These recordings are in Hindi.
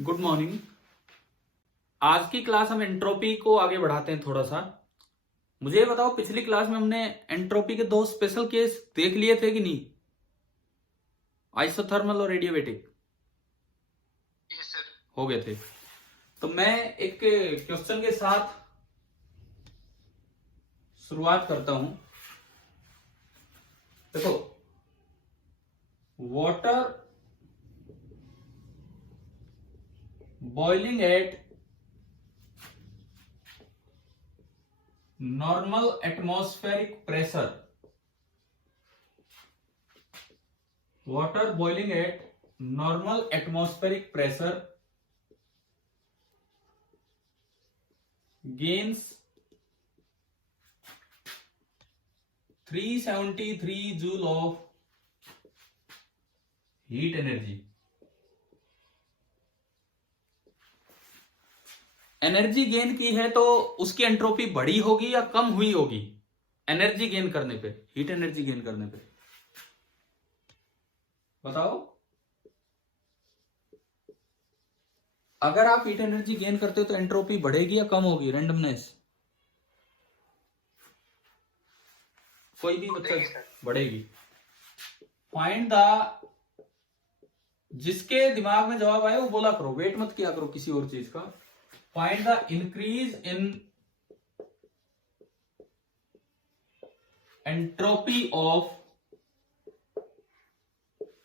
Good morning. आज की क्लास हम एंट्रोपी को आगे बढ़ाते हैं थोड़ा सा। मुझे ये बताओ, पिछली क्लास में हमने एंट्रोपी के दो स्पेशल केस देख लिए थे कि नहीं? आइसोथर्मल और एडियाबेटिक यस सर। हो गए थे। तो मैं एक क्वेश्चन के साथ शुरुआत करता हूं। देखो, water boiling eight normal atmospheric pressure, water boiling eight normal atmospheric pressure gains 373 joule of heat energy। Energy gain की है तो उसकी एंट्रोपी बढ़ी होगी या कम हुई होगी? एनर्जी गेन करने पे, हीट एनर्जी गेन करने पे बताओ। अगर आप हीट एनर्जी गेन करते हो तो एंट्रोपी बढ़ेगी या कम होगी? रैंडमनेस, कोई भी बच्चा। बढ़ेगी। फाइंड द, जिसके दिमाग में जवाब आए वो बोला करो, वेट मत किया करो किसी और चीज का। Find the increase in entropy of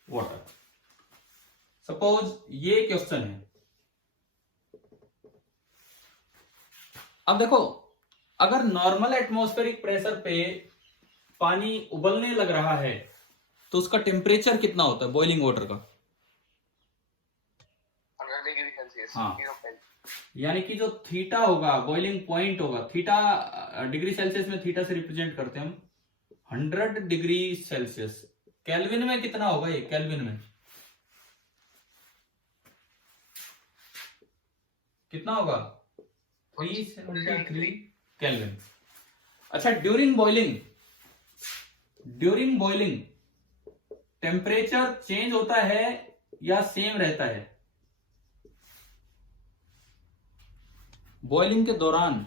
water. Suppose ये क्वेश्चन है। अब देखो, अगर नॉर्मल एटमॉस्फेरिक प्रेशर पे पानी उबलने लग रहा है तो उसका टेम्परेचर कितना होता है बॉइलिंग वाटर का? 100 डिग्री सेल्सियस। हाँ, यानी कि जो थीटा होगा, बॉइलिंग पॉइंट होगा, थीटा डिग्री सेल्सियस में थीटा से रिप्रेजेंट करते हैं हम 100 डिग्री सेल्सियस। केल्विन में कितना होगा ये? केल्विन में कितना होगा? 373 केल्विन। अच्छा, ड्यूरिंग बॉइलिंग टेम्परेचर चेंज होता है या सेम रहता है? बॉइलिंग के दौरान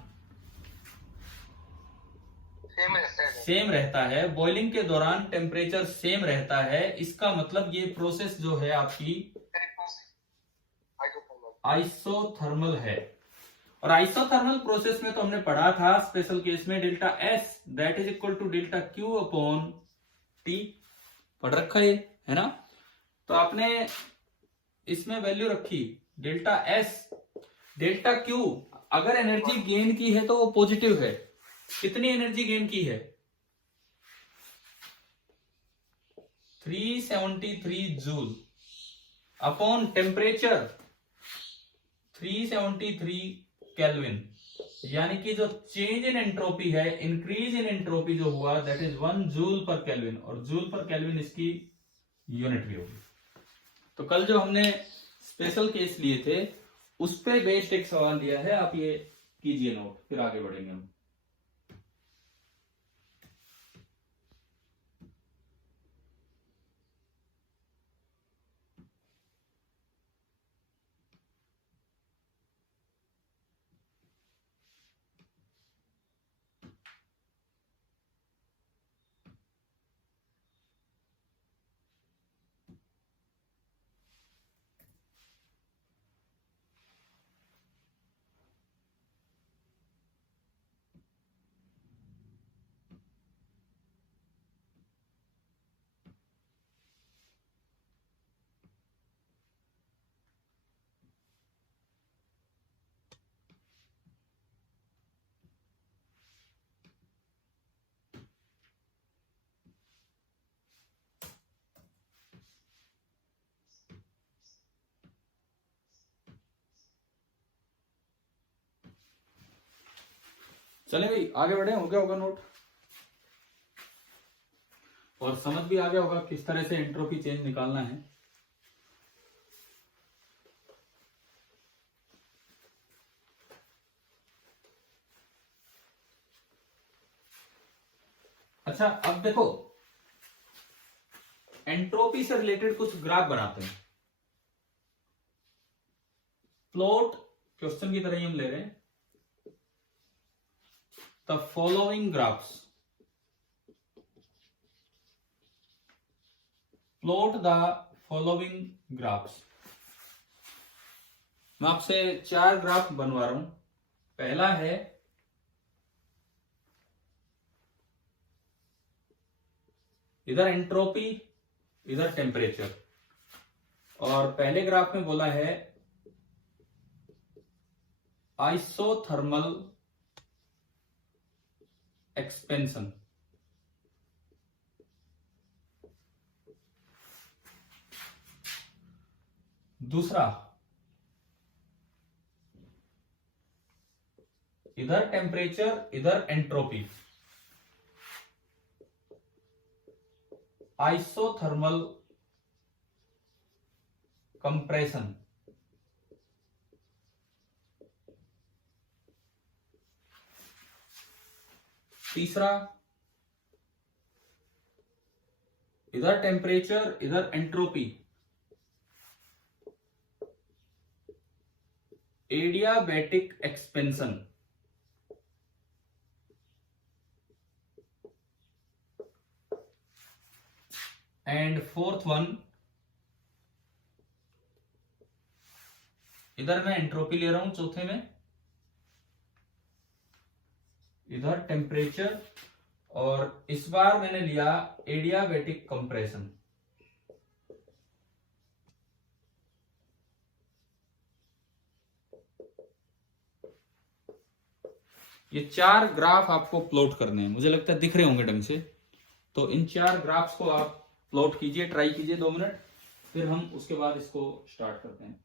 सेम रहता है। बॉइलिंग के दौरान टेम्परेचर सेम रहता है। इसका मतलब ये प्रोसेस जो है आपकी आइसोथर्मल है। और आइसोथर्मल प्रोसेस में तो हमने पढ़ा था स्पेशल केस में, delta S that is equal to delta Q upon T. पढ़ रखा है ना? तो आपने इसमें वैल्यू रखी डेल्टा एस, डेल्टा क्यू। अगर एनर्जी गेन की है तो वो पॉजिटिव है। कितनी एनर्जी गेन की है? 373 जूल अपॉन टेम्परेचर 373 केल्विन। यानी कि जो चेंज इन एंट्रोपी है, इंक्रीज इन एंट्रोपी जो हुआ, दैट इज 1 जूल पर केल्विन। और जूल पर केल्विन इसकी यूनिट भी होगी। तो कल जो हमने स्पेशल केस लिए थे उस पे बेस्ड एक सवाल दिया है, आप ये कीजिए नोट, फिर आगे बढ़ेंगे हम। चले भाई, आगे बढ़े। हो गया होगा नोट और समझ भी आ गया होगा किस तरह से एंट्रोपी चेंज निकालना है। अच्छा, अब देखो, एंट्रोपी से रिलेटेड कुछ ग्राफ बनाते हैं। प्लॉट क्वेश्चन की तरह ही हम ले रहे हैं the following graphs, plot the following graphs. मैं आपसे 4 ग्राफ बनवा रहा हूं। पहला है इधर एंट्रोपी इधर टेम्परेचर, और पहले ग्राफ में बोला है आइसोथर्मल एक्सपेंशन। दूसरा इधर टेम्परेचर इधर एंट्रोपी, आइसोथर्मल कंप्रेशन। तीसरा इधर टेम्परेचर इधर entropy, adiabatic expansion. And fourth one, इधर मैं एंट्रोपी ले रहा हूं चौथे में, इधर टेम्परेचर, और इस बार मैंने लिया एडियाबैटिक कंप्रेशन। ये 4 ग्राफ आपको प्लॉट करने हैं, मुझे लगता है दिख रहे होंगे ढंग से। तो इन 4 ग्राफ्स को आप प्लॉट कीजिए, ट्राई कीजिए 2 मिनट, फिर हम उसके बाद इसको स्टार्ट करते हैं।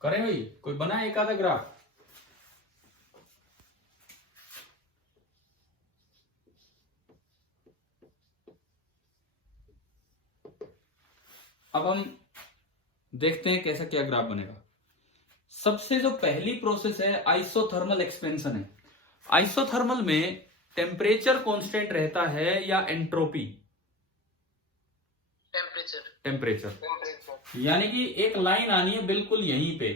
करें भाई, कोई बना एक आधा ग्राफ? अब हम देखते हैं कैसा क्या ग्राफ बनेगा। सबसे जो पहली प्रोसेस है आइसोथर्मल एक्सपेंशन है। आइसोथर्मल में टेम्परेचर कांस्टेंट रहता है या एंट्रोपी? टेम्परेचर। यानी कि एक लाइन आनी है बिल्कुल यहीं पे,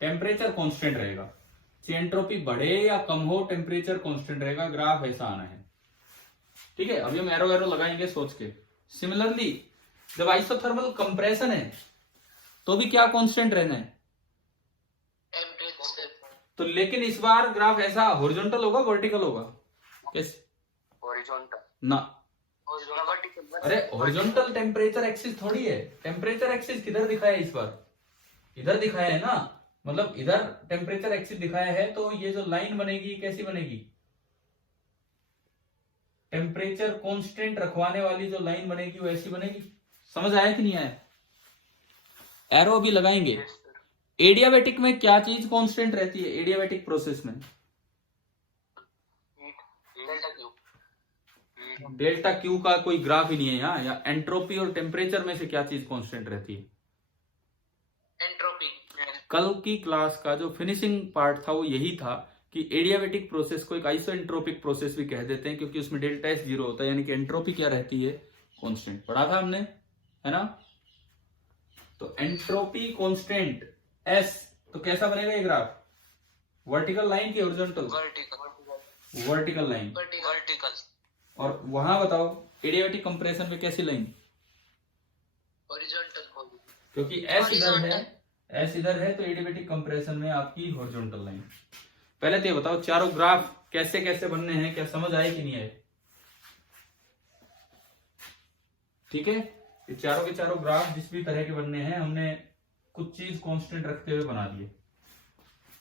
टेम्परेचर कांस्टेंट रहेगा, चाहे एंट्रोपी बढ़े या कम हो, टेम्परेचर कांस्टेंट रहेगा। ग्राफ ऐसा आना है, ठीक है। अभी हम एरो एरो लगाएंगे सोच के। सिमिलरली जब आइसोथर्मल कंप्रेशन है तो भी क्या कांस्टेंट रहना है? तो लेकिन इस बार ग्राफ ऐसा हॉरिजॉन्टल होगा वर्टिकल होगा? कैसे? हॉरिजॉन्टल ना, अरे हॉरिजॉन्टल टेम्परेचर एक्सिस थोड़ी है। टेम्परेचर एक्सिस किधर दिखाया है इस बार? इधर दिखाया है ना, मतलब इधर टेम्परेचर एक्सिस दिखाया है, तो ये जो लाइन बनेगी कैसी बनेगी? टेम्परेचर कांस्टेंट रखवाने वाली जो लाइन बनेगी वो ऐसी बनेगी। समझ आया कि नहीं आया? एरो भी लगाएंगे। एडियाबैटिक में क्या चीज कांस्टेंट रहती है? एडियाबैटिक प्रोसेस में डेल्टा क्यू का कोई ग्राफ ही नहीं है यहाँ। या एंट्रोपी और टेम्परेचर में से क्या चीज कांस्टेंट रहती है? एंट्रोपी। कल की क्लास का जो फिनिशिंग पार्ट था वो यही था कि एडियाबैटिक प्रोसेस को एक आइसोएंट्रोपिक प्रोसेस भी कह देते हैं, क्योंकि उसमें डेल्टा एस 0 होता है, यानी कि एंट्रोपी क्या रहती है? कांस्टेंट। पढ़ा था हमने, है ना? तो एंट्रोपी कांस्टेंट एस, तो कैसा बनेगा ये ग्राफ? वर्टिकल लाइन की हॉरिजॉन्टल? Vertical line. और वहां बताओ एडियाबैटिक कंप्रेशन में कैसी लाइन? हॉरिजॉन्टल। क्योंकि एस इधर है, एस इधर है, तो एडियाबैटिक कंप्रेशन में आपकी हॉरिजॉन्टल लाइन। पहले तो ये बताओ चारों ग्राफ कैसे कैसे बनने हैं, क्या समझ आए कि नहीं आए? ठीक है, ये चारों के चारों ग्राफ जिस भी तरह के बनने हैं, हमने कुछ चीज कांस्टेंट रखते हुए बना दिए।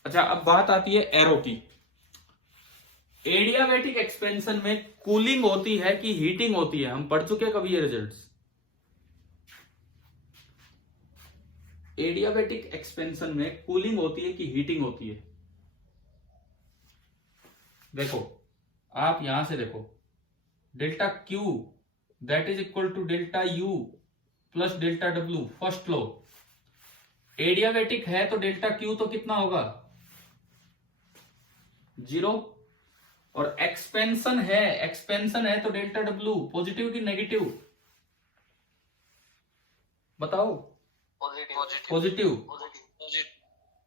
अच्छा, अब बात आती है एरो की। एडियाबैटिक एक्सपेंशन में कूलिंग होती है कि हीटिंग होती है? हम पढ़ चुके हैं कभी ये रिजल्ट्स? एडियाबैटिक एक्सपेंशन में कूलिंग होती है कि हीटिंग होती है? देखो, आप यहां से देखो, delta Q that is equal to delta U plus delta W, first law. Adiabatic है तो डेल्टा क्यू तो कितना होगा? 0। और एक्सपेंशन है तो डेल्टा डब्ल्यू पॉजिटिव कि नेगेटिव? बताओ। पॉजिटिव।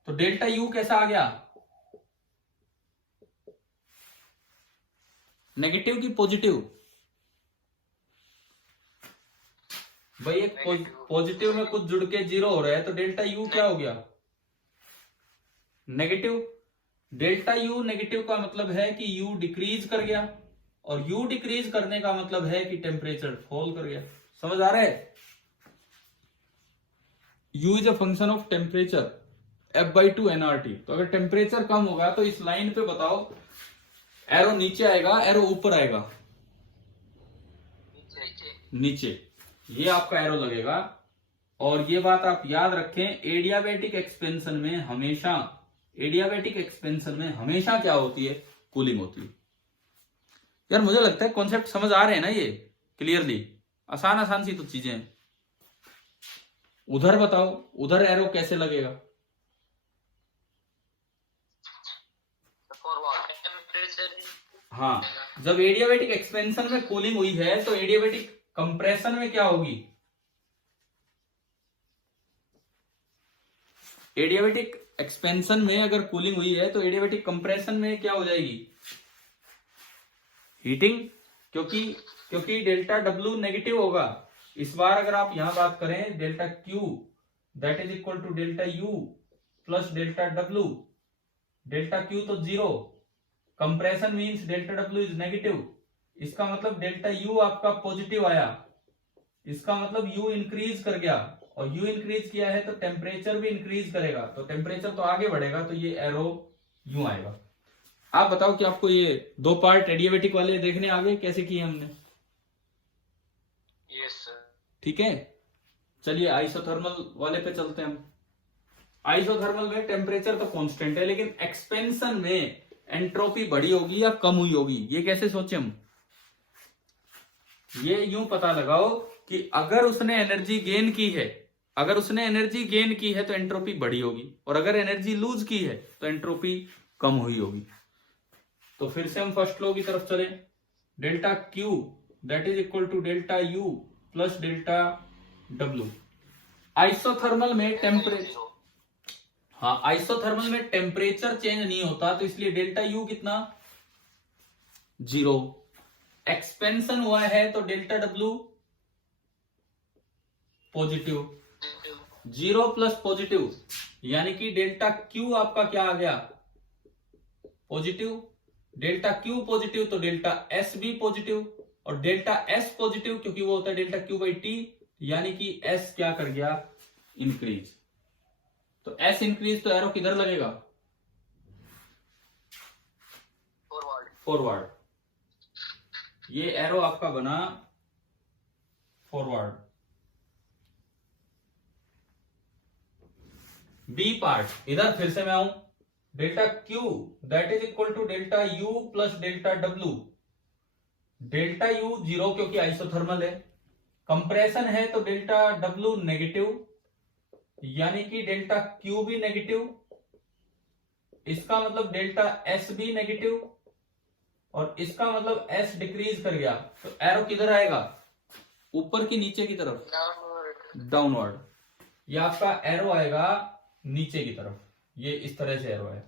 तो डेल्टा यू कैसा आ गया? नेगेटिव कि पॉजिटिव? भाई एक पॉजिटिव में कुछ जुड़ के 0 हो रहा है तो डेल्टा यू क्या हो गया? नेगेटिव। डेल्टा यू नेगेटिव का मतलब है कि यू डिक्रीज कर गया, और यू डिक्रीज करने का मतलब है कि टेम्परेचर फॉल कर गया। समझ आ रहा है? You is a function of temperature, F/2 nRT। तो अगर टेम्परेचर कम होगा तो इस लाइन पे बताओ, एरो नीचे आएगा, एरो ऊपर आएगा? नीचे। ये आपका एरो लगेगा। और ये बात आप याद रखें, एडियाबैटिक एक्सपेंशन में हमेशा क्या होती है? कूलिंग होती है। यार मुझे लगता है कॉन्सेप्ट समझ आ रहे हैं ना ये क्लियरली? आसान सी तो चीजें हैं। उधर बताओ, उधर एरो कैसे लगेगा? हाँ, जब एडियाबैटिक एक्सपेंशन में कूलिंग हुई है तो एडियाबैटिक कंप्रेशन में क्या होगी? एडियाबैटिक एक्सपेंशन में अगर कूलिंग हुई है तो एडियाबैटिक कंप्रेशन में क्या हो जाएगी? हीटिंग। क्योंकि डेल्टा डब्ल्यू नेगेटिव होगा। इस बार अगर आप यहां बात करें, delta Q that is equal to delta U plus delta W. Delta Q तो 0, compression means delta W is negative. इसका मतलब डेल्टा यू आपका पॉजिटिव आया, इसका मतलब यू इंक्रीज कर गया, और यू इंक्रीज किया है तो टेम्परेचर भी इंक्रीज करेगा, तो टेम्परेचर तो आगे बढ़ेगा, तो ये एरो यूं आएगा। आप बताओ कि आपको ये 2 पार्ट एडियाबैटिक वाले देखने आगे कैसे किए हमने? Yes sir. ठीक है, चलिए आइसोथर्मल वाले पे चलते हैं हम। आइसोथर्मल में टेम्परेचर तो कांस्टेंट है, लेकिन एक्सपेंशन में एंट्रोपी बढ़ी होगी या कम हुई होगी, ये कैसे सोचे हम? ये यूं पता लगाओ कि अगर उसने एनर्जी गेन की है तो एंट्रोपी बढ़ी होगी, और अगर एनर्जी लूज की है तो एंट्रोपी कम हुई होगी। तो फिर से हम फर्स्ट लॉ की तरफ चले। Delta Q that is equal to delta U plus delta W. Isothermal में टेम्परेचर चेंज नहीं होता, तो इसलिए डेल्टा यू कितना? 0। एक्सपेंशन हुआ है तो delta W positive. 0 plus positive, यानी कि डेल्टा क्यू आपका क्या आ गया? पॉजिटिव। डेल्टा क्यू पॉजिटिव तो डेल्टा एस भी पॉजिटिव, और डेल्टा एस पॉजिटिव क्योंकि वो होता है डेल्टा क्यू बाई टी, यानी कि एस क्या कर गया? इंक्रीज। तो एस इंक्रीज तो एरो किधर लगेगा? फॉरवर्ड। ये एरो आपका बना फॉरवर्ड। बी पार्ट, इधर फिर से मैं आऊं, delta Q that is equal to delta U plus delta W. Delta U 0 क्योंकि आइसोथर्मल है, कंप्रेशन है तो डेल्टा डब्ल्यू नेगेटिव, यानी कि डेल्टा क्यू भी नेगेटिव, इसका मतलब डेल्टा एस भी नेगेटिव, और इसका मतलब एस डिक्रीज कर गया, तो एरो किधर आएगा? ऊपर की नीचे की तरफ? डाउनवर्ड। ये आपका एरो आएगा नीचे की तरफ, ये इस तरह से एरो है।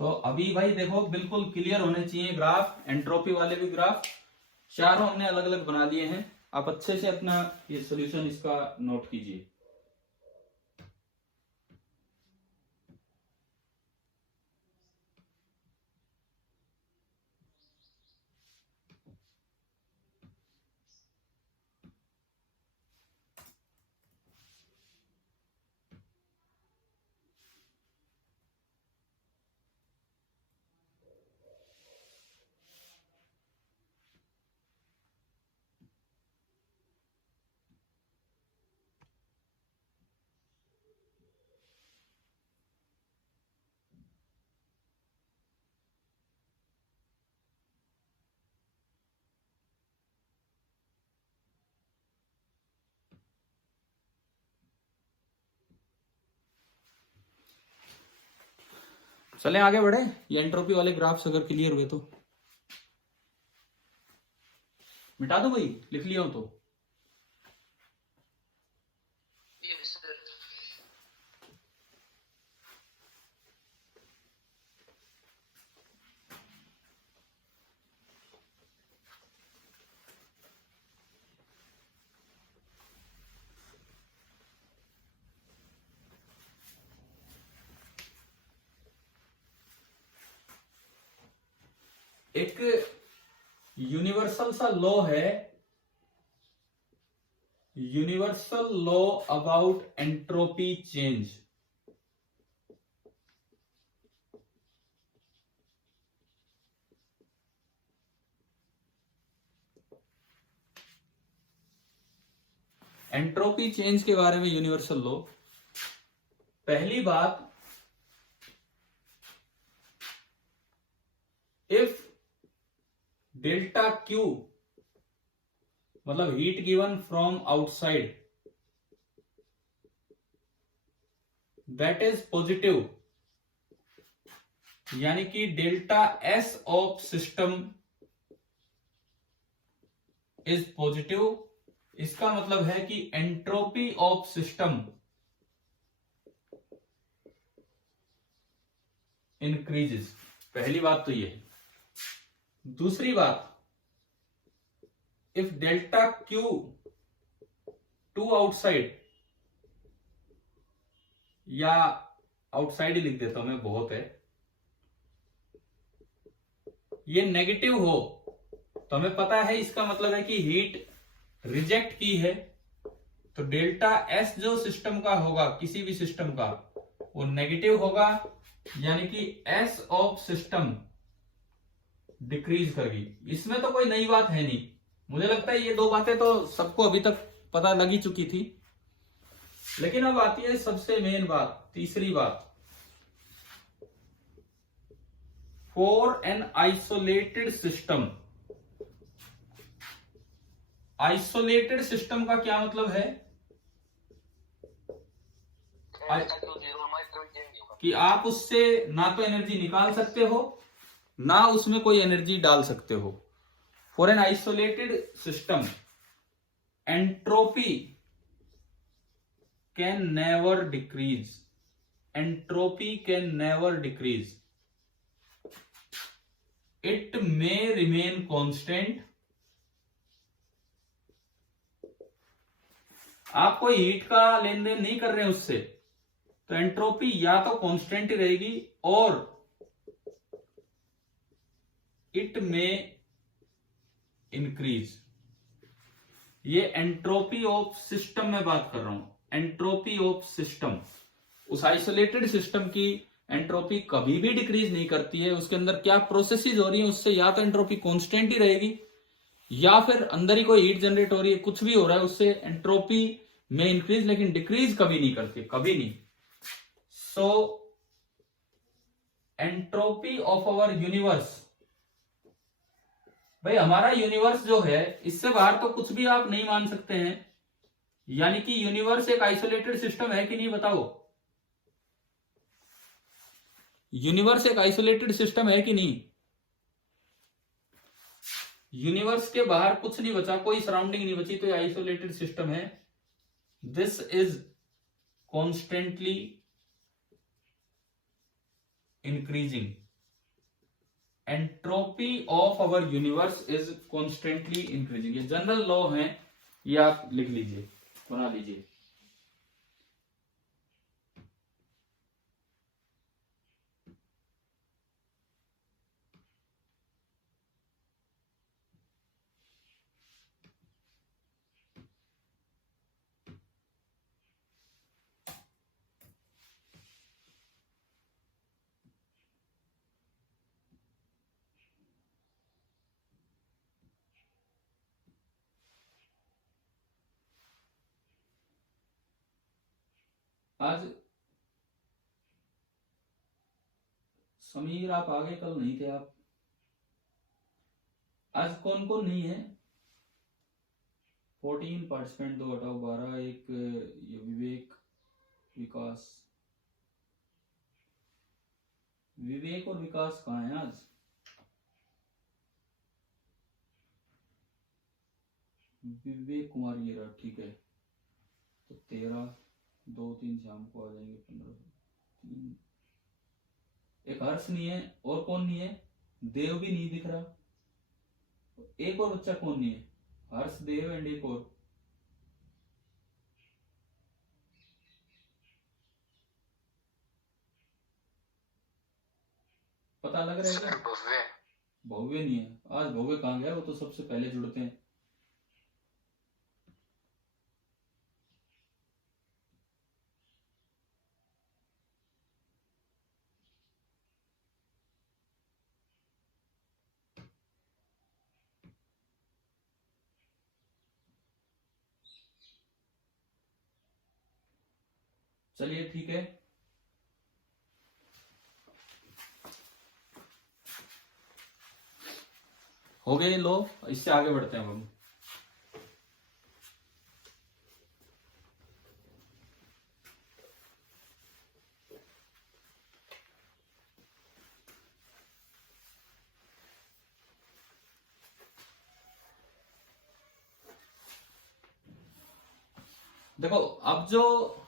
तो अभी भाई देखो बिल्कुल क्लियर होने चाहिए ग्राफ, एंट्रोपी वाले भी ग्राफ चारों हमने अलग अलग बना दिए हैं। आप अच्छे से अपना ये सॉल्यूशन इसका नोट कीजिए। चलें आगे बढ़े। ये एंट्रोपी वाले ग्राफ्स अगर क्लियर हुए तो मिटा दो भाई, लिख लिया हो तो। Yes, sir. एक यूनिवर्सल सा लॉ है, universal law about entropy change. Entropy change के बारे में यूनिवर्सल लॉ। पहली बात, इफ डेल्टा क्यू मतलब heat given from outside that is positive, यानी कि delta S of system is positive, इसका मतलब है कि एंट्रोपी ऑफ सिस्टम इंक्रीजेस। पहली बात तो ये है। दूसरी बात, if delta Q to outside, या आउटसाइड ही लिख देता हूं मैं, बहुत है, ये नेगेटिव हो तो हमें पता है इसका मतलब है कि हीट रिजेक्ट की है, तो डेल्टा एस जो सिस्टम का होगा, किसी भी सिस्टम का, वो नेगेटिव होगा, यानी कि एस ऑफ सिस्टम डिक्रीज करेगी। इसमें तो कोई नई बात है नहीं, मुझे लगता है ये दो बातें तो सबको अभी तक पता लगी चुकी थी। लेकिन अब आती है सबसे मेन बात, तीसरी बात। For an isolated system, isolated system का क्या मतलब है कि आप उससे ना तो एनर्जी निकाल सकते हो, ना उसमें कोई एनर्जी डाल सकते हो। For an isolated system entropy can never decrease, entropy can never decrease, it may remain constant. आप कोई हीट का लेन देन नहीं कर रहे हैं उससे, तो एंट्रोपी या तो कांस्टेंट ही रहेगी और इट मे इंक्रीज। ये एंट्रोपी ऑफ सिस्टम में बात कर रहा हूं, एंट्रोपी ऑफ सिस्टम। उस आइसोलेटेड सिस्टम की एंट्रोपी कभी भी डिक्रीज नहीं करती है। उसके अंदर क्या प्रोसेसेस हो रही है, उससे या तो एंट्रोपी कांस्टेंट ही रहेगी, या फिर अंदर ही कोई हीट जनरेट हो रही है, कुछ भी हो रहा है, उससे एंट्रोपी में इंक्रीज, लेकिन डिक्रीज कभी नहीं करती, कभी नहीं। सो एंट्रोपी ऑफ आवर यूनिवर्स, भाई हमारा यूनिवर्स जो है, इससे बाहर तो कुछ भी आप नहीं मान सकते हैं। यानी कि यूनिवर्स एक आइसोलेटेड सिस्टम है कि नहीं, बताओ। यूनिवर्स एक आइसोलेटेड सिस्टम है कि नहीं? यूनिवर्स के बाहर कुछ नहीं बचा, कोई सराउंडिंग नहीं बची, तो ये आइसोलेटेड सिस्टम है। This is constantly increasing, entropy of our universe is constantly increasing. ये जनरल लॉ है, ये आप लिख लीजिए, बना लीजिए। आज समीर आप आगे, कल नहीं थे आप। आज कौन कौन नहीं है? 14 पार्टिसिपेंट, 2 हटाओ 12, एक ये विवेक, विकास, विवेक और विकास कहाँ है आज? विवेक कुमार ये रहा, ठीक है। तो 13, 2, 3 शाम को आ जाएंगे, 15, 3। एक हर्ष नहीं है, और कौन नहीं है? देव भी नहीं दिख रहा। एक और बच्चा कौन नहीं है? हर्ष, देव एंड एक और। पता लग रहा है क्या? सर भव्य। भव्य नहीं है आज। भव्य कहाँ गया? वो तो सबसे पहले जुड़ते हैं। चलिए ठीक है, हो गए। लो, इससे आगे बढ़ते हैं हम। देखो, अब जो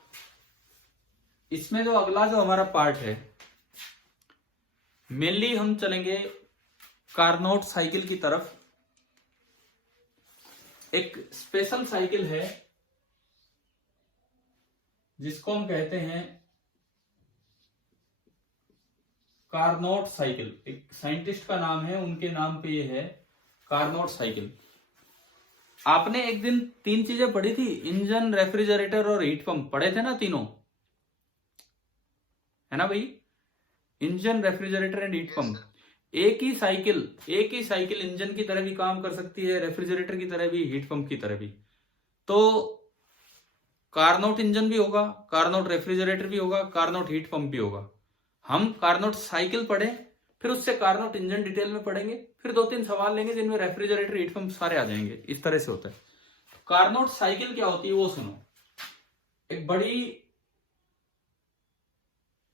इसमें जो अगला जो हमारा पार्ट है, मेनली हम चलेंगे कार्नोट साइकिल की तरफ। एक स्पेशल साइकिल है जिसको हम कहते हैं कार्नोट साइकिल। एक साइंटिस्ट का नाम है, उनके नाम पे ये है कार्नोट साइकिल। आपने एक दिन 3 चीजें पढ़ी थी, इंजन, रेफ्रिजरेटर और हीट पंप पढ़े थे ना, तीनों, है ना भाई? Engine, refrigerator and heat pump. एक ही साइकिल इंजन की तरह भी काम कर सकती है, रेफ्रिजरेटर की तरह भी, हीट पंप की तरह भी। तो कार्नोट इंजन भी होगा, कार्नोट रेफ्रिजरेटर भी होगा, कार्नोट हीट पंप भी होगा। हम कार्नोट साइकिल पढ़े, फिर उससे कार्नोट इंजन डिटेल में पढ़ेंगे, फिर 2-3 सवाल लेंगे जिनमें रेफ्रिजरेटर, हीट पंप सारे आ जाएंगे। इस तरह से होता है। कार्नोट साइकिल क्या होती है वो सुनो। एक बड़ी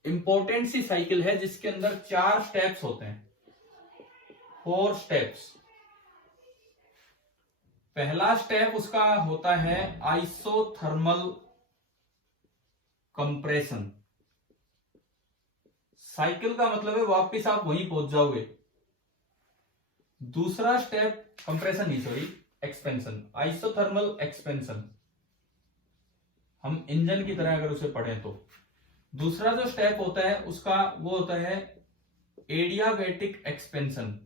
इंपॉर्टेंट सी साइकिल है जिसके अंदर 4 स्टेप्स होते हैं, 4 स्टेप्स। पहला स्टेप उसका होता है आइसोथर्मल कंप्रेशन। साइकिल का मतलब है वापस आप वहीं पहुंच जाओगे। दूसरा स्टेप कंप्रेशन नहीं, सॉरी, एक्सपेंशन, आइसोथर्मल एक्सपेंशन। हम इंजन की तरह अगर उसे पढ़ें तो दूसरा जो स्टेप होता है उसका वो होता है एडियाबैटिक एक्सपेंशन।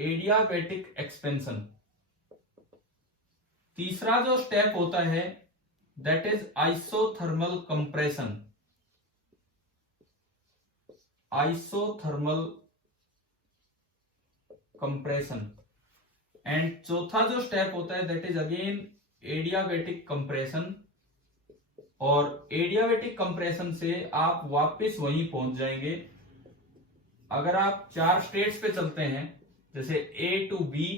Adiabatic expansion. तीसरा जो स्टेप होता है that is isothermal compression. Isothermal compression. And चौथा जो स्टेप होता है that is again adiabatic compression. और एडियाबैटिक कंप्रेशन से आप वापस वहीं पहुंच जाएंगे। अगर आप 4 स्टेट्स पे चलते हैं, जैसे A to B,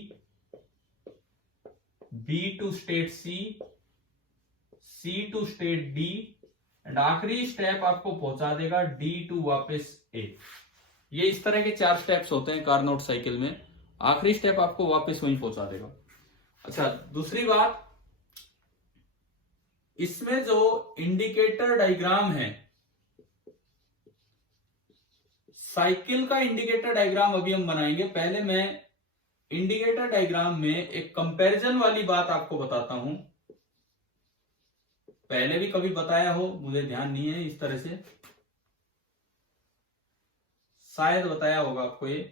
B to state C, C to state D, and आखिरी स्टेप आपको पहुंचा देगा D टू वापस A। ये इस तरह के 4 स्टेप्स होते हैं कार्नोट साइकिल में। आखिरी स्टेप आपको वापस वहीं पहुंचा देगा। अच्छा, दूसरी बात, इसमें जो इंडिकेटर डायग्राम है, साइकिल का इंडिकेटर डायग्राम अभी हम बनाएंगे। पहले मैं इंडिकेटर डायग्राम में एक कंपैरिजन वाली बात आपको बताता हूं। पहले भी कभी बताया हो, मुझे ध्यान नहीं है, इस तरह से शायद बताया होगा आपको। ये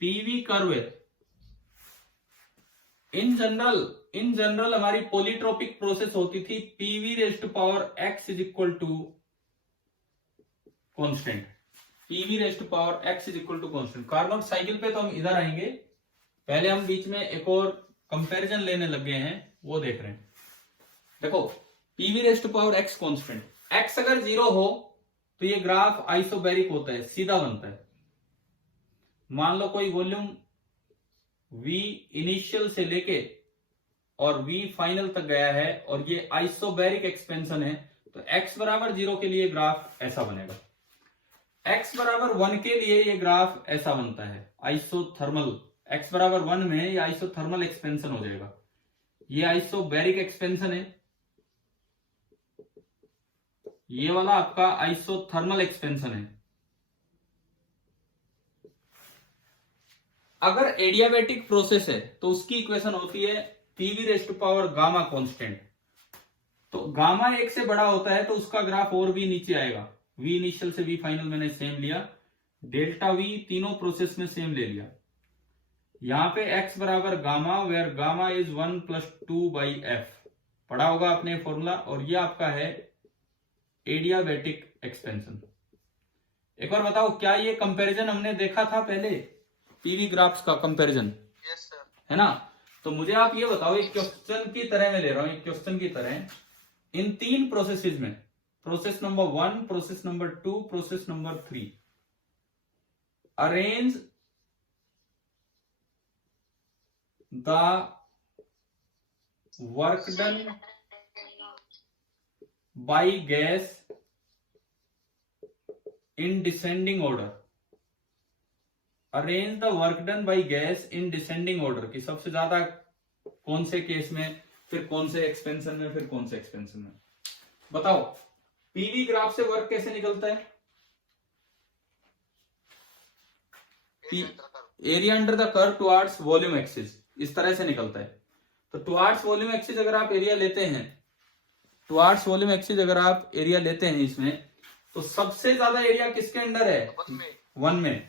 पीवी कर्व है। इन जनरल हमारी पॉलीट्रोपिक प्रोसेस होती थी। PV raised power x is equal to constant. PV raised power x is equal to constant. Carnot cycle पे तो हम इधर आएंगे, पहले हम बीच में एक और कंपैरिजन लेने लग गए हैं, वो देख रहे हैं। देखो, PV raised power x constant, x अगर 0 हो तो ये ग्राफ आइसोबैरिक होता है, सीधा बनता है। मान लो कोई वॉल्यूम V इनिशियल से लेके और V फाइनल तक गया है और ये आइसोबैरिक एक्सपेंशन है, तो x बराबर 0 के लिए ग्राफ ऐसा बनेगा, x बराबर 1 के लिए ये ग्राफ ऐसा बनता है आइसोथर्मल। x बराबर 1 में ये आइसोथर्मल एक्सपेंशन हो जाएगा, ये आइसोबैरिक एक्सपेंशन है, ये वाला आपका आइसोथर्मल एक्सपेंशन है। अगर एडियाबैटिक प्रोसेस है तो उसकी इक्वेशन होती है PV raise to power gamma constant. तो गामा 1 से बड़ा होता है तो उसका ग्राफ और भी नीचे आएगा। वी इनिशियल से वी फाइनल मैंने सेम लिया, डेल्टा वी तीनों प्रोसेस में सेम ले लिया। यहां पे x बराबर gamma where gamma is 1 + 2/f पढ़ा होगा आपने फॉर्मूला, और ये आपका है एडियाबैटिक एक्सपेंशन। एक बार बताओ, क्या ये कंपैरिजन हमने देखा था पहले, पीवी ग्राफ्स का कंपैरिजन? Yes sir. है ना? तो मुझे आप ये बताओ, एक क्वेश्चन की तरह मैं ले रहा हूं, एक क्वेश्चन की तरह, इन 3 प्रोसेसेस में, process number 1, process number 2, process number 3, arrange the work done by gas in descending order। Arrange the work done by gas in descending order की सबसे ज्यादा कौन से केस में, फिर कौन से एक्सपेंशन में, फिर कौन से एक्सपेंशन में। बताओ पीवी ग्राफ से वर्क कैसे निकलता है? Area under the curve towards volume axis, इस तरह से निकलता है। तो टुवर्ड्स वॉल्यूम एक्सिस अगर आप एरिया लेते हैं, टुवर्ड्स वॉल्यूम एक्सिस अगर आप एरिया लेते हैं इसमें, तो सबसे ज्यादा एरिया किसके अंडर है? 1 में।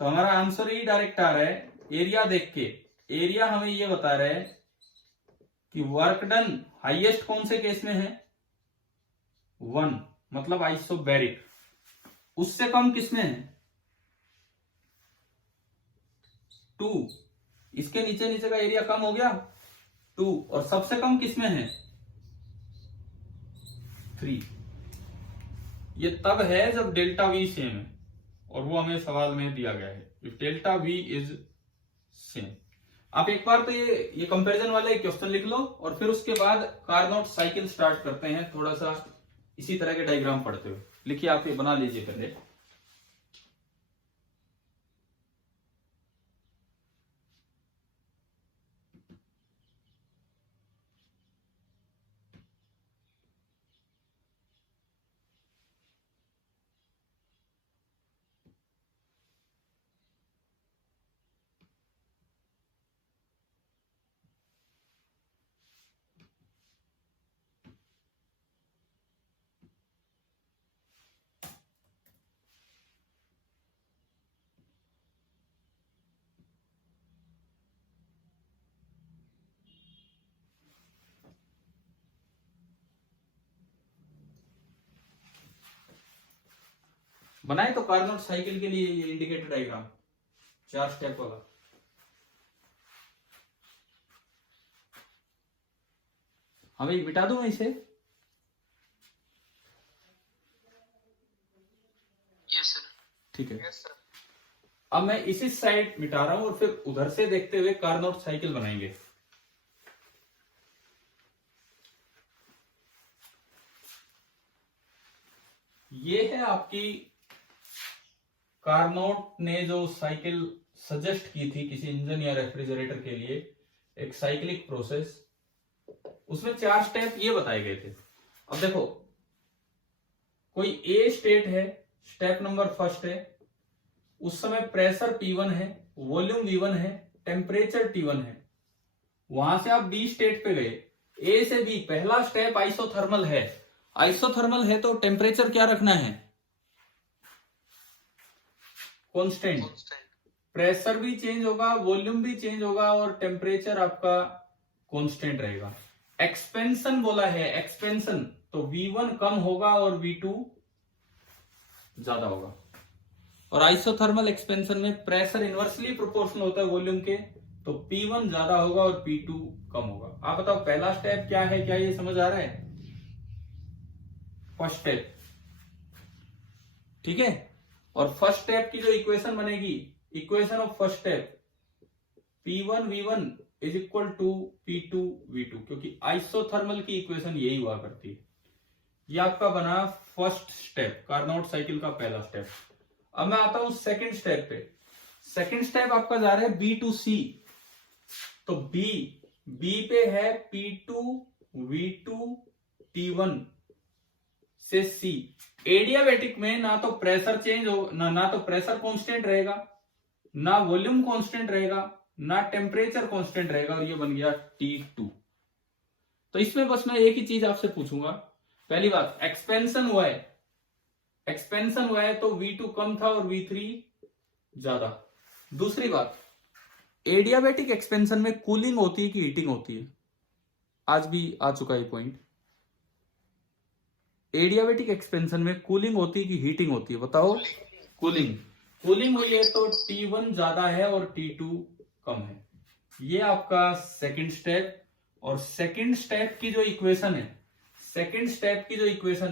तो हमारा आंसर ही डायरेक्ट आ रहा है एरिया देख के। एरिया हमें ये बता रहा है कि वर्क डन हाईएस्ट कौन से केस में है? 1, मतलब आइसोबैरिक। उससे कम किसमें है? 2। इसके नीचे नीचे का एरिया कम हो गया 2, और सबसे कम किसमें है? 3। ये तब है जब डेल्टा वी सेम है, और वो हमें सवाल में दिया गया है if delta we is same. आप एक बार तो ये कंपैरिजन वाला एक क्वेश्चन लिख लो, और फिर उसके बाद कार्नोट साइकिल स्टार्ट करते हैं, थोड़ा सा इसी तरह के डायग्राम पढ़ते हुए। लिखिए, आप ये बना लीजिए पहले। बनाए तो कार्नोट साइकिल के लिए ये इंडिकेटर डायग्राम 4 स्टेप वाला। हमें मिटा दूं मैं इसे? Yes sir. ठीक है। Yes sir. अब मैं इसी साइड मिटा रहा हूं, और फिर उधर से देखते हुए कार्नोट साइकिल बनाएंगे। ये है आपकी कार्नोट ने जो साइकिल सजेस्ट की थी किसी इंजन या रेफ्रिजरेटर के लिए, एक साइक्लिक प्रोसेस। उसमें 4 स्टेप ये बताए गए थे। अब देखो, कोई ए स्टेट है, स्टेप नंबर फर्स्ट है, उस समय प्रेशर P1 है, वॉल्यूम V1 है, टेम्परेचर T1 है। वहां से आप बी स्टेट पे गए, ए से बी, पहला स्टेप आइसोथर्मल है। आइसोथर्मल है तो टेम्परेचर क्या रखना है? कांस्टेंट। प्रेशर भी चेंज होगा, वॉल्यूम भी चेंज होगा, और टेम्परेचर आपका कांस्टेंट रहेगा। एक्सपेंशन बोला है, एक्सपेंशन, तो V1 कम होगा और V2 ज्यादा होगा। और आइसोथर्मल एक्सपेंशन में प्रेशर इनवर्सली प्रोपोर्शनल होता है वॉल्यूम के, तो P1 ज्यादा होगा और P2 कम होगा। आप बताओ पहला स्टेप क्या है? क्या ये समझ आ रहा है? फर्स्ट स्टेप, ठीक है। और फर्स्ट स्टेप की जो इक्वेशन बनेगी, equation of first step, P1 V1 is equal to P2 V2, क्योंकि आइसोथर्मल की इक्वेशन यही हुआ करती है। ये आपका बना फर्स्ट स्टेप, कार्नोट साइकिल का पहला स्टेप। अब मैं आता हूं सेकंड स्टेप पे। सेकंड स्टेप आपका जा रहा है बी टू सी। तो बी पे है P2 V2 T1 से सी। एडियाबैटिक में ना तो प्रेशर चेंज हो, ना तो प्रेशर कांस्टेंट रहेगा, ना वॉल्यूम कांस्टेंट रहेगा, ना टेम्परेचर कांस्टेंट रहेगा, और ये बन गया T2। तो इसमें बस मैं एक ही चीज आपसे पूछूंगा। पहली बात, एक्सपेंशन हुआ है तो V2 कम था और V3 ज्यादा। दूसरी बात, एडियाबैटिक एक्सपेंशन में कूलिंग होती है कि हीटिंग होती है? आज भी आ चुका है पॉइंट। एडियाबैटिक एक्सपेंशन में कूलिंग होती है कि हीटिंग होती है? बताओ। कूलिंग हुई है तो T1 ज्यादा है और T2 कम है। ये आपका सेकंड स्टेप। और सेकंड स्टेप की जो इक्वेशन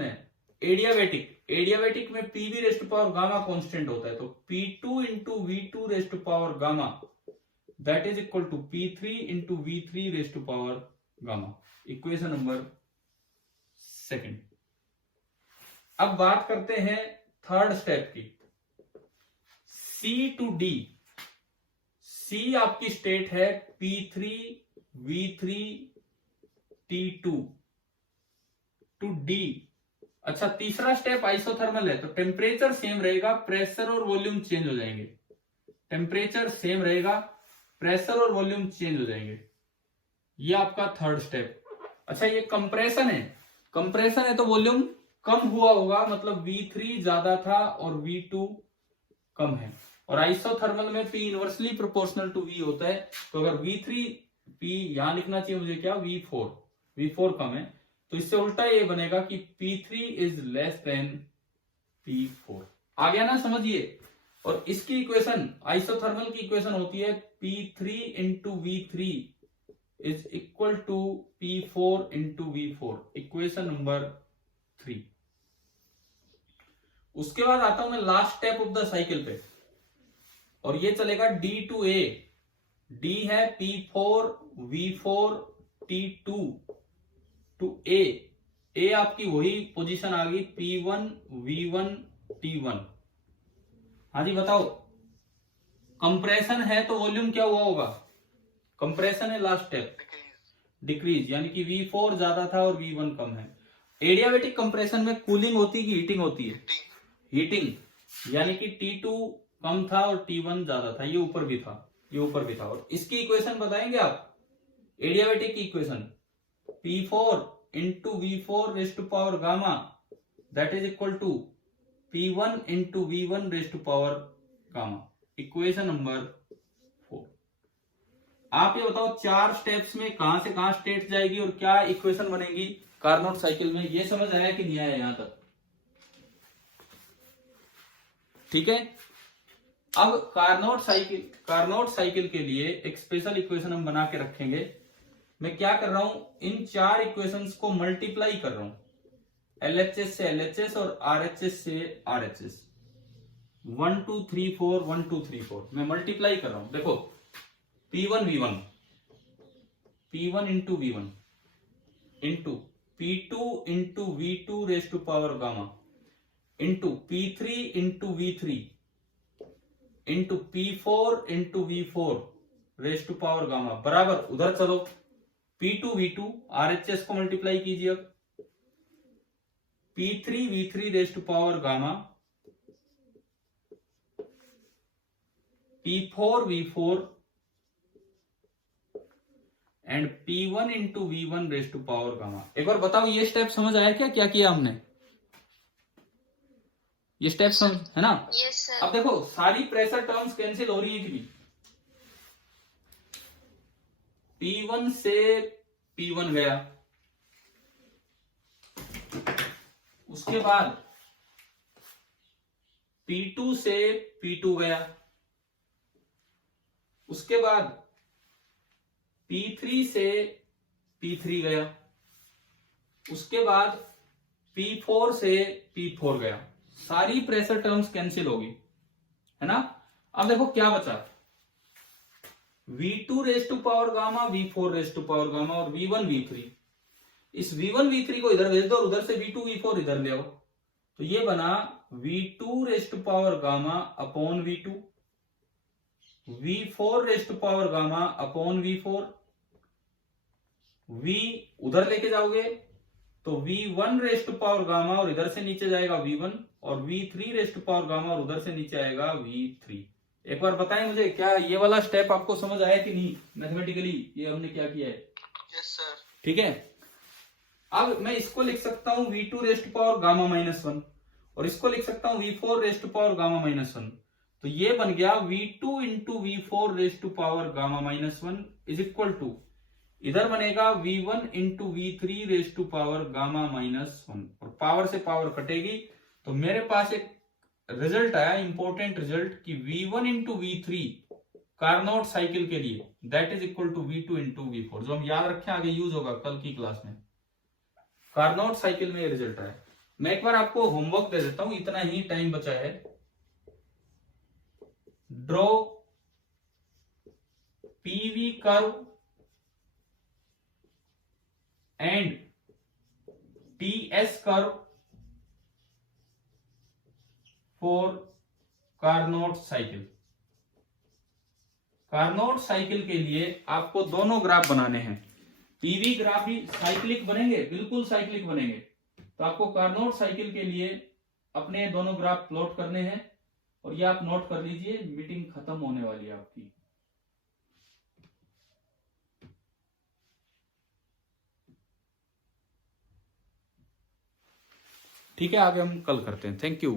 है, एडियाबैटिक में PV raised to power gamma constant होता है, तो P2 into V2 raised to power gamma that is equal to P3 into V3 raised to power gamma. Equation number second. अब बात करते हैं थर्ड स्टेप की, C टू D। C आपकी स्टेट है P3 V3 T2 to D। अच्छा, तीसरा स्टेप आइसोथर्मल है, तो टेम्परेचर सेम रहेगा, प्रेशर और वॉल्यूम चेंज हो जाएंगे। टेम्परेचर सेम रहेगा, प्रेशर और वॉल्यूम चेंज हो जाएंगे। ये आपका थर्ड स्टेप। अच्छा, ये कंप्रेशन है तो वॉल्यूम कम हुआ होगा, मतलब V3 ज्यादा था और V2 कम है। और आइसोथर्मल में P inversely proportional to V होता है, तो अगर V3 P यहां लिखना चाहिए मुझे क्या, V4 कम है, तो इससे उल्टा ये बनेगा कि P3 is less than P4। आ गया ना, समझिए। और इसकी इक्वेशन, आइसोथर्मल की इक्वेशन होती है P3 into V3 is equal to P4 into V4, equation number 3। उसके बाद आता हूं मैं last step of the cycle पे, और ये चलेगा D टू A। D है P4 V4 T2 to A आपकी वही पोजीशन आ गई P1 V1 T1। हाँ जी बताओ। कंप्रेशन है तो वॉल्यूम क्या हुआ होगा? कंप्रेशन है लास्ट स्टेप, डिक्रीज, यानी कि V4 ज्यादा था और V1 कम है। एडियाबैटिक कंप्रेशन में कूलिंग होती है कि हीटिंग होती है? हीटिंग, यानी कि T2 कम था और T1 ज्यादा था। ये ऊपर भी था। और इसकी इक्वेशन बताएंगे आप, एडियाबैटिक की equation P4 into V4 raised to power gamma that is equal to P1 into V1 raised to power gamma, equation number 4। आप ये बताओ, 4 स्टेप्स में कहां से कहां स्टेट जाएगी और क्या इक्वेशन बनेगी कार्नोट साइकिल में? ये समझ आया कि नहीं आया यहां तक? ठीक है। अब कार्नोट साइकिल के लिए एक स्पेशल इक्वेशन हम बना के रखेंगे। मैं क्या कर रहा हूं, इन 4 इक्वेशंस को मल्टीप्लाई कर रहा हूं, LHS से LHS और RHS से RHS। 1 2 3 4 1 2 3 4 मैं मल्टीप्लाई कर रहा हूं। देखो, P1 into V1 into P2 into V2 raise to power gamma into P3 into V3 into P4 into V4 raise to power gamma बराबर, उधर चलो P2 V2 RHS को मल्टीप्लाई कीजिए। अब P3 V3 raise to power gamma P4 V4 and P1 into V1 raise to power gamma. एक बार बताओ, ये स्टेप समझ आया क्या किया हमने? ये स्टेप समझ है ना? Yes sir. अब देखो, सारी प्रेशर टर्म्स कैंसिल हो रही है कि नहीं? P1 से P1 गया, उसके बाद P2 से P2 गया, उसके बाद P3 से P3 गया, उसके बाद P4 से P4 गया। सारी प्रेशर टर्म्स कैंसिल होगी, है ना? अब देखो क्या बचा, V2 raise to power gamma, V4 raise to power gamma और V1 V3। इस V1 V3 को इधर भेज दो और उधर से V2 V4 इधर ले आओ, तो ये बना V2 raised to power gamma upon V2, V4 raised to power gamma upon V4, V उधर लेके जाओगे तो V1 raised to power gamma और इधर से नीचे जाएगा V1, और V3 raised to power gamma और उधर से नीचे आएगा V3। एक बार बताएं मुझे, क्या ये वाला स्टेप आपको समझ आया कि नहीं? मैथमेटिकली ये हमने क्या किया है? Yes sir. ठीक है, अब मैं इसको लिख सकता हूं V2 raised to power gamma -1, और इसको लिख सकता हूं V4 raised to power gamma -1। तो ये बन गया V2 into V4 raised to power gamma -1 is equal to, इधर बनेगा V1 into V3 raised to power gamma -1, और पावर से पावर कटेगी, तो मेरे पास एक रिजल्ट आया, इंपॉर्टेंट रिजल्ट, कि V1 into V3 Carnot cycle के लिए that is equal to V2 into V4, जो हम याद रखें, आगे यूज होगा कल की क्लास में। कार्नोट साइकिल में ये रिजल्ट आया। मैं एक बार आपको होमवर्क दे देता हूं, इतना ही टाइम बचा है। Draw PV curve and TS curve for Carnot cycle. Carnot cycle के लिए आपको दोनों ग्राफ बनाने हैं। पीवी ग्राफ भी साइक्लिक बनेंगे, बिल्कुल साइक्लिक बनेंगे। तो आपको कार्नोट साइकिल के लिए अपने दोनों ग्राफ प्लॉट करने हैं, और ये आप नोट कर लीजिए, मीटिंग खत्म होने वाली है आपकी। ठीक है, आगे हम कल करते हैं। Thank you.